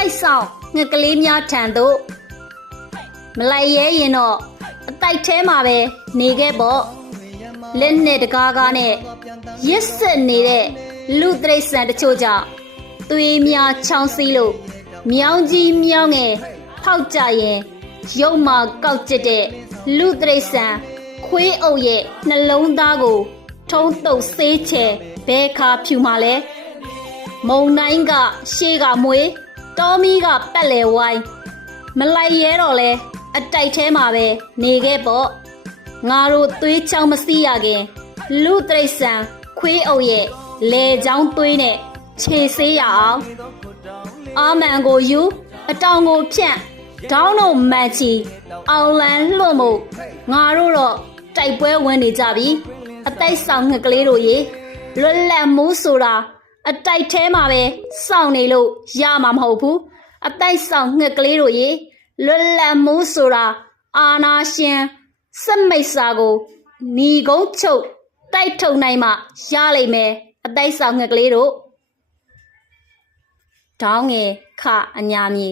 တိုက်ဆောင်ငှက်ကလေးများထံသို့မလိုက်ရဲရင်တော့အတိုက်ထဲမှာပဲနေခဲ့ပေါ့လက်နဲ့တကားကားနဲ့ရစ်ဆက်နေတဲ့လူတရိတ်ဆန်တချို့ကြောင့်သွေးများချောင်းစီးလို့မြောင်းကြီးမြောင်းငယ်ဖောက်ကြရင်ရုပ်မာကောက်ကျစ်တဲ့လူတရိတ်ဆန်ခွေးအုပ်ရဲ့နှလုံးသားကိုထုံးတုပ်ဆေးချယ်ဘဲခါဖြူမှလဲမုံတိုင်းကရှေးကမွေးတောမီးကပက်လေဝိုင်းမလိုက်ရဲတော့လဲအတိုက်ထဲမှာပဲနေခဲ့ပေါ့ငါတို့သွေးချောင်းမစီးရခင်လူတရိတ်ဆန်ခွေးအုပ်ရဲ့လေချောင်းသွေးနဲ့ခြေဆေးရအောင်အာမန်ကိုယူအတောင်ကိုဖြန့်ဒေါင်းတို့မန်ချီအောင်လန်လွတ်မှုငါတို့တော့တိုက်ပွဲဝင်နေကြပြီအတိုက်ဆောင်ငှက်ကလေးတို့ရေလွတ်လပ်မှုဆိုတာအတိုက်ထဲမှာပဲစောင့်နေလို့ရမှာမဟုတ်ဘူးအတိုက်ဆောင်ငှက်ကလေးတို့ရေလွတ်လပ်မှုဆိုတာအာနာရှင်စမိတ်စာကိုညီကုန်းချုပ်တိုက်ထုတ်နိုင်မှရလိမ့်မယ်အတိုက်ဆောင်ငှက်ကလေးတို့ဒေါင်းငယ်ခအညာမြေ